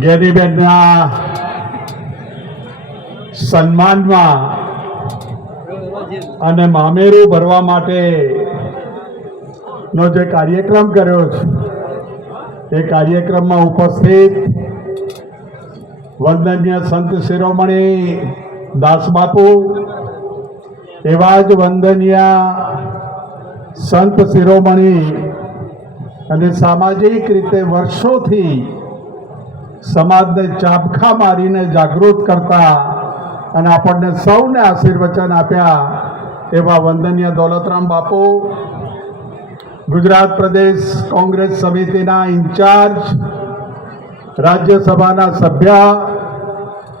ગેરીબેનના સન્માનમાં અને મામેરું ભરવા માટે નો જે કાર્યક્રમ કર્યો છે, એ કાર્યક્રમમાં ઉપસ્થિત વંદનીય સંત શિરોમણી દાસબાપુ એવા જ વંદનીય સંત શિરોમણી અને સામાજિક રીતે વર્ષોથી સમાજને ચાબખા મારીને જાગૃત કરતા અને આપણને સૌને આશીર્વચન આપ્યા એવા વંદનીય દોલતરામ બાપુ, ગુજરાત પ્રદેશ કોંગ્રેસ સમિતિના ઇન્ચાર્જ, રાજ્યસભાના સભ્ય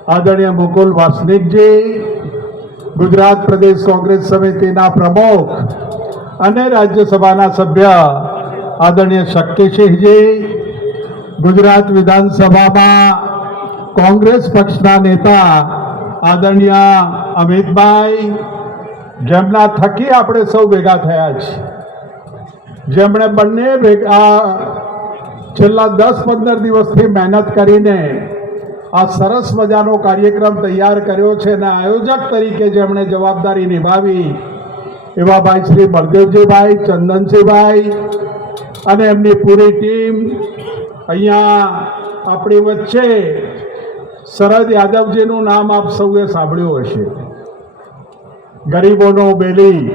આદરણીય મુકુલ વાસનિકજી, ગુજરાત પ્રદેશ કોંગ્રેસ સમિતિના પ્રમુખ અને રાજ્યસભાના સભ્ય આદરણીય શક્તિસિંહજી, ગુજરાત વિધાનસભામાં કોંગ્રેસ પક્ષના નેતા આદરણીય અમિતભાઈ, જેમના થકી આપણે સૌ ભેગા થયા છીએ. જેમણે બંને ભેગા છેલ્લા દસ પંદર દિવસથી મહેનત કરીને આ સરસ મજાનો કાર્યક્રમ તૈયાર કર્યો છે અને આયોજક તરીકે જેમણે જવાબદારી નિભાવી એવા ભાઈ શ્રી બળદેવજીભાઈ ચંદનસિંહભાઈ અને એમની પૂરી ટીમ અહીંયા આપણી વચ્ચે શરદ યાદવજીનું નામ આપ સૌએ સાંભળ્યું હશે. ગરીબોનો બેલી.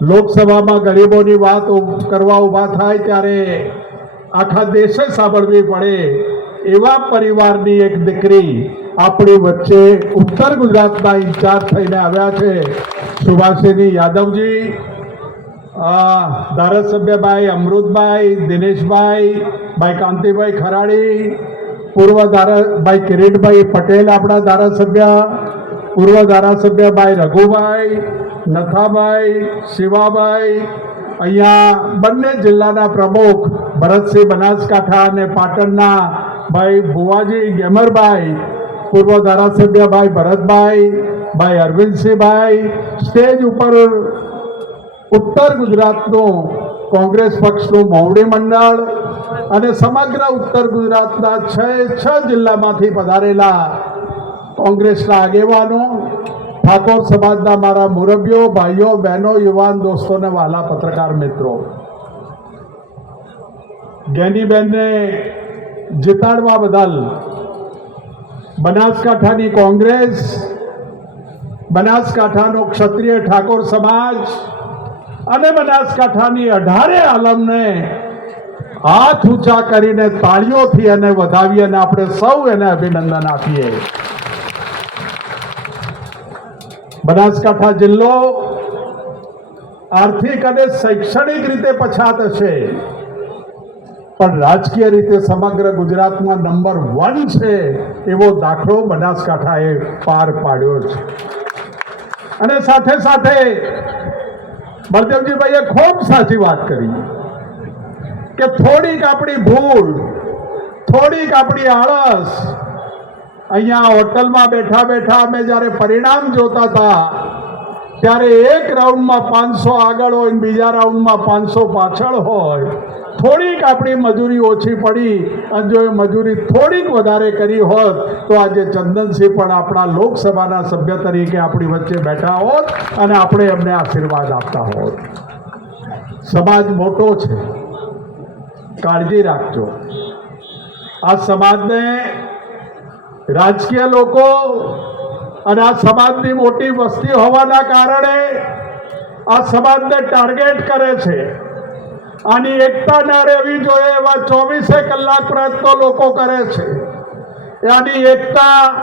લોકસભામાં ગરીબોની વાત કરવા ઊભા થાય ત્યારે આખા દેશે સાંભળવી પડે એવા પરિવારની એક દીકરી આપણી વચ્ચે ઉત્તર ગુજરાતના ઇન્ચાર્જ થઈને આવ્યા છે. સુભાષિની યાદવજી ધારાસભ્યભાઈ અમૃતભાઈ દિનેશભાઈ ભાઈ કાંતિભાઈ ખરાડી, પૂર્વ ધારા ભાઈ કિરીટભાઈ પટેલ આપણા ધારાસભ્ય, પૂર્વ ધારાસભ્ય ભાઈ રઘુભાઈ નથાભાઈ શિવાભાઈ અહીંયા બંને જિલ્લાના પ્રમુખ ભરતસિંહ બનાસકાંઠા અને પાટણના ભાઈ ભુવાજી ગેમરભાઈ પૂર્વ ધારાસભ્ય ભાઈ ભરતભાઈ ભાઈ અરવિંદસિંહભાઈ સ્ટેજ ઉપર ઉત્તર ગુજરાતનું કોંગ્રેસ પક્ષનું મોવડી મંડળ અને સમગ્ર ઉત્તર ગુજરાતના છ છ જિલ્લામાંથી પધારેલા કોંગ્રેસના આગેવાનો, ઠાકોર સમાજના મારા મુરબ્બીઓ ભાઈઓ, બહેનો, યુવાન દોસ્તોને વાલા પત્રકાર મિત્રો. ગેનીબેનને જીતાડવા બદલ બનાસકાંઠાની કોંગ્રેસ, બનાસકાંઠાનો ક્ષત્રિય ઠાકોર સમાજ અને બનાસકાંઠાની અઢારે આલમને હાથ ઊંચા કરીને તાળીઓથી એને વધાવી અને આપણે સૌ એને અભિનંદન આપીએ. બનાસકાંઠા જિલ્લો આર્થિક અને શૈક્ષણિક રીતે પછાત છે. પણ રાજકીય રીતે સમગ્ર ગુજરાતમાં નંબર વન છે એવો દાખલો બનાસકાંઠાએ પાર પાડ્યો છે. અને સાથે સાથે બળદેવજીભાઈએ ખૂબ સાચી વાત કરી કે થોડીક આપણી ભૂલ, થોડીક આપણી આળસ અહીંયા હોટલમાં બેઠા બેઠા અમે જ્યારે પરિણામ જોતા હતા ત્યારે એક રાઉન્ડમાં પાંચસો આગળ હોય બીજા રાઉન્ડમાં પાંચસો પાછળ હોય, થોડીક આપણી મજૂરી ઓછી પડી અને જો એ મજૂરી થોડીક વધારે કરી હોત, તો આજે ચંદનસિંહ પણ આપણા લોકસભાના સભ્ય તરીકે આપણી વચ્ચે બેઠા હોત અને આપણે એમને આશીર્વાદ આપતા હોત. સમાજ મોટો છે. કાળજી રાખજો. આ સમાજને રાજકીય લોકો અને આ સમાજની મોટી વસ્તી હોવાના કારણે આ સમાજને ટાર્ગેટ કરે છે. આની એકતા ના રહેવી જોઈએ એવા ચોવીસે કલાક પ્રયત્નો લોકો કરે છે. આની એકતા